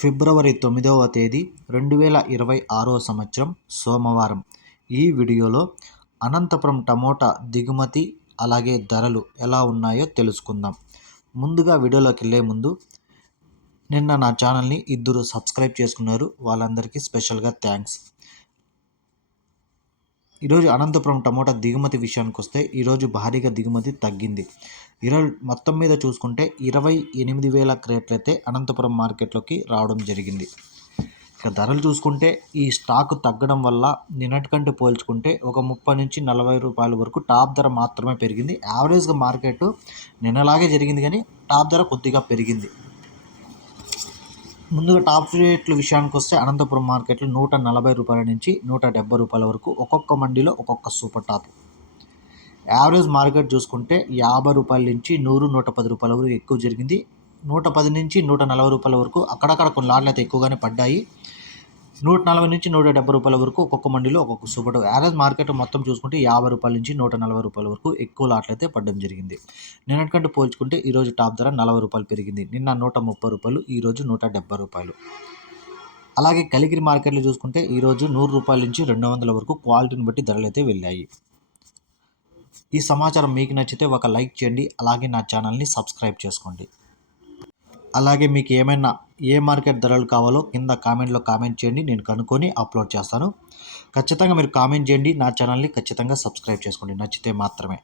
ఫిబ్రవరి తొమ్మిదవ తేదీ రెండు వేల ఇరవై ఆరో సంవత్సరం సోమవారం. ఈ వీడియోలో అనంతపురం టమోటా దిగుమతి అలాగే ధరలు ఎలా ఉన్నాయో తెలుసుకుందాం. ముందుగా వీడియోలోకి వెళ్ళే ముందు నిన్న నా ఛానల్ని ఇద్దరు సబ్స్క్రైబ్ చేసుకున్నారు. వాళ్ళందరికీ స్పెషల్గా థ్యాంక్స్. ఈరోజు అనంతపురం టమోటా దిగుమతి విషయానికి వస్తే ఈరోజు భారీగా దిగుమతి తగ్గింది. ఈరోజు మొత్తం మీద చూసుకుంటే ఇరవై ఎనిమిది వేల క్రేట్లు అయితే అనంతపురం మార్కెట్లోకి రావడం జరిగింది. ఇక ధరలు చూసుకుంటే ఈ స్టాక్ తగ్గడం వల్ల నిన్నటికంటే పోల్చుకుంటే ఒక ముప్పై నుంచి నలభై రూపాయల వరకు టాప్ ధర మాత్రమే పెరిగింది. యావరేజ్గా మార్కెట్ నిన్నలాగే జరిగింది కానీ టాప్ ధర కొద్దిగా పెరిగింది. ముందుగా టాప్ రేట్ల విషయానికి వస్తే అనంతపురం మార్కెట్లో నూట నలభై రూపాయల నుంచి నూట డెబ్బై రూపాయల వరకు ఒక్కొక్క మండీలో ఒక్కొక్క సూపర్ టాప్. యావరేజ్ మార్కెట్ చూసుకుంటే యాభై రూపాయల నుంచి నూరు నూట పది రూపాయల వరకు ఎక్కువ జరిగింది. నూట పది నుంచి నూట నలభై రూపాయల వరకు అక్కడక్కడ కొన్ని లాట్లు అయితే ఎక్కువగానే పడ్డాయి. నూట నలభై నుంచి నూట డెబ్బై రూపాయల వరకు ఒక్కొక్క మండీలో ఒక్కొక్క సూపర్ యావరేజ్ మార్కెట్ మొత్తం చూసుకుంటే యాభై రూపాయల నుంచి నూట నలభై రూపాయల వరకు ఎక్కువ లాట్లు అయితే పడడం జరిగింది. నిన్నటికంటే పోల్చుకుంటే ఈరోజు టాప్ ధర నలభై రూపాయలు పెరిగింది. నిన్న నూట ముప్పై రూపాయలు ఈరోజు నూట డెబ్బై రూపాయలు. అలాగే కలిగిరి మార్కెట్లో చూసుకుంటే ఈరోజు నూరు రూపాయల నుంచి రెండు వందల వరకు క్వాలిటీని బట్టి ధరలు అయితే వెళ్ళాయి. ఈ సమాచారం మీకు నచ్చితే ఒక లైక్ చేయండి. అలాగే నా ఛానల్ని సబ్స్క్రైబ్ చేసుకోండి. అలాగే మీకు ఏమైనా ఏ మార్కెట్ ధరలు కావాలో కింద కామెంట్లో కామెంట్ చేయండి నేను కనుక్కొని అప్లోడ్ చేస్తాను. ఖచ్చితంగా మీరు కామెంట్ చేయండి నా ఛానల్ని ఖచ్చితంగా సబ్స్క్రైబ్ చేసుకోండి. నచ్చితే మాత్రమే.